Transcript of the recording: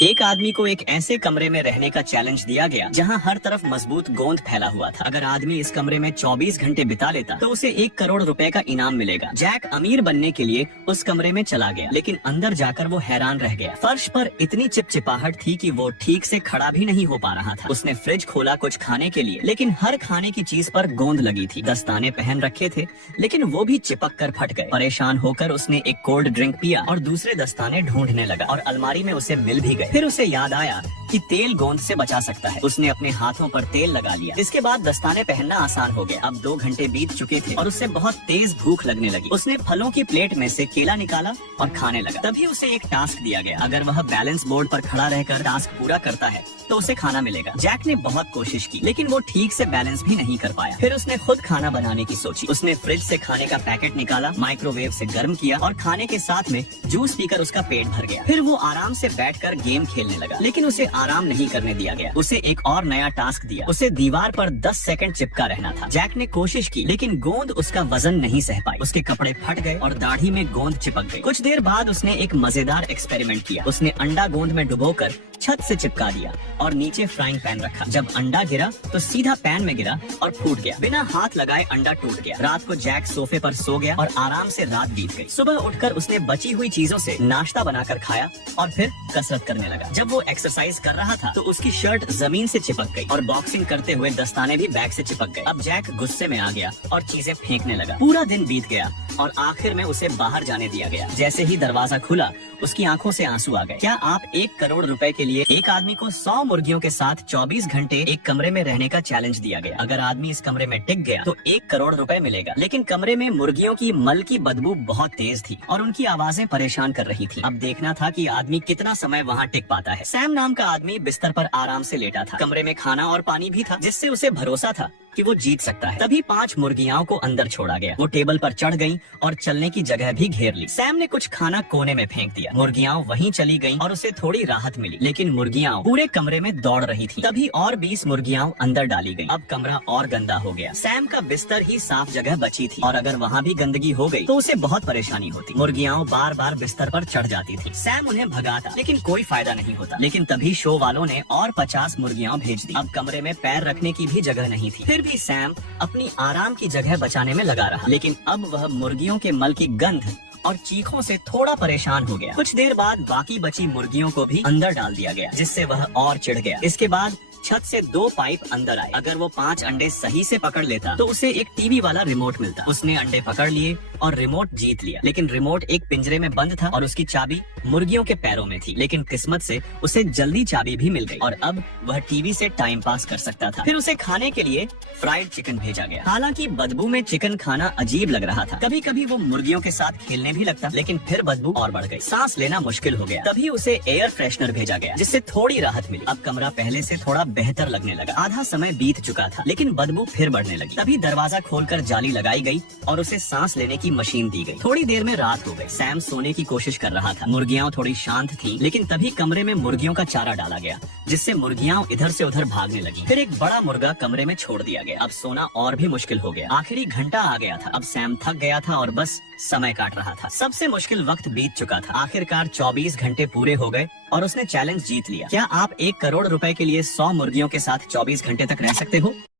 एक आदमी को एक ऐसे कमरे में रहने का चैलेंज दिया गया जहां हर तरफ मजबूत गोंद फैला हुआ था। अगर आदमी इस कमरे में 24 घंटे बिता लेता तो उसे 1 करोड़ रुपए का इनाम मिलेगा। जैक अमीर बनने के लिए उस कमरे में चला गया, लेकिन अंदर जाकर वो हैरान रह गया। फर्श पर इतनी चिपचिपाहट थी कि वो ठीक से खड़ा भी नहीं हो पा रहा था। उसने फ्रिज खोला कुछ खाने के लिए, लेकिन हर खाने की चीज पर गोंद लगी थी। दस्ताने पहन रखे थे, लेकिन वो भी चिपक कर फट गए। परेशान होकर उसने एक कोल्ड ड्रिंक पिया और दूसरे दस्ताने ढूंढने लगा और अलमारी में उसे मिल भी गए। फिर उसे याद आया कि तेल गोंद से बचा सकता है। उसने अपने हाथों पर तेल लगा लिया। इसके बाद दस्ताने पहनना आसान हो गया। अब 2 घंटे बीत चुके थे और उसे बहुत तेज भूख लगने लगी। उसने फलों की प्लेट में से केला निकाला और खाने लगा। तभी उसे एक टास्क दिया गया, अगर वह बैलेंस बोर्ड पर खड़ा रहकर टास्क पूरा करता है तो उसे खाना मिलेगा। जैक ने बहुत कोशिश की, लेकिन वो ठीक से बैलेंस भी नहीं कर पाया। फिर उसने खुद खाना बनाने की सोची। उसने फ्रिज से खाने का पैकेट निकाला, माइक्रोवेव से गर्म किया और खाने के साथ में जूस पीकर उसका पेट भर गया। फिर वो आराम से बैठकर गेम खेलने लगा, लेकिन उसे आराम नहीं करने दिया गया। उसे एक और नया टास्क दिया। उसे दीवार पर 10 सेकंड चिपका रहना था। जैक ने कोशिश की, लेकिन गोंद उसका वजन नहीं सह पाई। उसके कपड़े फट गए और दाढ़ी में गोंद चिपक गई। कुछ देर बाद उसने एक मजेदार एक्सपेरिमेंट किया। उसने अंडा गोंद में डुबोकर छत से चिपका दिया और नीचे फ्राइंग पैन रखा। जब अंडा गिरा तो सीधा पैन में गिरा और फूट गया। बिना हाथ लगाए अंडा टूट गया। रात को जैक सोफे पर सो गया और आराम से रात बीत गई। सुबह उठकर उसने बची हुई चीजों से नाश्ता बनाकर खाया और फिर कसरत करने लगा। जब वो एक्सरसाइज कर रहा था तो उसकी शर्ट जमीन से चिपक गई और बॉक्सिंग करते हुए दस्ताने भी बैग से चिपक गए। अब जैक गुस्से में आ गया और चीजें फेंकने लगा। पूरा दिन बीत गया और आखिर में उसे बाहर जाने दिया गया। जैसे ही दरवाजा खुला उसकी आंखों से आंसू आ गए। क्या आप 1 करोड़ रुपए के लिए एक आदमी को 100 मुर्गियों के साथ 24 घंटे एक कमरे में रहने का चैलेंज दिया गया? अगर आदमी इस कमरे में टिक गया तो 1 करोड़ रुपए मिलेगा। लेकिन कमरे में मुर्गियों की मल की बदबू बहुत तेज थी और उनकी आवाजें परेशान कर रही थी। अब देखना था कि आदमी कितना समय वहाँ टिक पाता है। सैम नाम का आदमी बिस्तर पर आराम से लेटा था। कमरे में खाना और पानी भी था, जिससे उसे भरोसा था कि वो जीत सकता है। तभी 5 मुर्गियाओं को अंदर छोड़ा गया। वो टेबल पर चढ़ गईं और चलने की जगह भी घेर ली। सैम ने कुछ खाना कोने में फेंक दिया। मुर्गियां वहीं चली गईं और उसे थोड़ी राहत मिली, लेकिन मुर्गियां पूरे कमरे में दौड़ रही थी। तभी और 20 मुर्गियां अंदर डाली गईं। अब कमरा और गंदा हो गया। सैम का बिस्तर ही साफ जगह बची थी और अगर वहाँ भी गंदगी हो गई तो उसे बहुत परेशानी होती। मुर्गियां बार बार बिस्तर पर चढ़ जाती थी। सैम उन्हें भगाता, लेकिन कोई फायदा नहीं होता। लेकिन तभी शो वालों ने और 50 मुर्गियां भेज दी। अब कमरे में पैर रखने की भी जगह नहीं थी। फिर भी सैम अपनी आराम की जगह बचाने में लगा रहा, लेकिन अब वह मुर्गियों के मल की गंध और चीखों से थोड़ा परेशान हो गया। कुछ देर बाद बाकी बची मुर्गियों को भी अंदर डाल दिया गया, जिससे वह और चिढ़ गया। इसके बाद छत से 2 पाइप अंदर आए। अगर वो 5 अंडे सही से पकड़ लेता तो उसे एक टीवी वाला रिमोट मिलता। उसने अंडे पकड़ लिए और रिमोट जीत लिया, लेकिन रिमोट एक पिंजरे में बंद था और उसकी चाबी मुर्गियों के पैरों में थी। लेकिन किस्मत से उसे जल्दी चाबी भी मिल गई और अब वह टीवी से टाइम पास कर सकता था। फिर उसे खाने के लिए फ्राइड चिकन भेजा गया। हालांकि बदबू में चिकन खाना अजीब लग रहा था। कभी कभी वो मुर्गियों के साथ खेलने भी लगता, लेकिन फिर बदबू और बढ़ गई। सांस लेना मुश्किल हो गया। तभी उसे एयर फ्रेशनर भेजा गया, जिससे थोड़ी राहत मिली। अब कमरा पहले से थोड़ा बेहतर लगने लगा। आधा समय बीत चुका था, लेकिन बदबू फिर बढ़ने लगी। तभी दरवाजा खोलकर जाली लगाई गई और उसे सांस लेने की मशीन दी गई। थोड़ी देर में रात हो गई। सैम सोने की कोशिश कर रहा था। मुर्गियां थोड़ी शांत थीं, लेकिन तभी कमरे में मुर्गियों का चारा डाला गया, जिससे मुर्गियां इधर से उधर भागने लगी। फिर एक बड़ा मुर्गा कमरे में छोड़ दिया गया। अब सोना और भी मुश्किल हो गया। आखिरी घंटा आ गया था। अब सैम थक गया था और बस समय काट रहा था। सबसे मुश्किल वक्त बीत चुका था। आखिरकार 24 घंटे पूरे हो गए और उसने चैलेंज जीत लिया। क्या आप 1 करोड़ रुपए के लिए 100 मुर्गियों के साथ 24 घंटे तक रह सकते हो?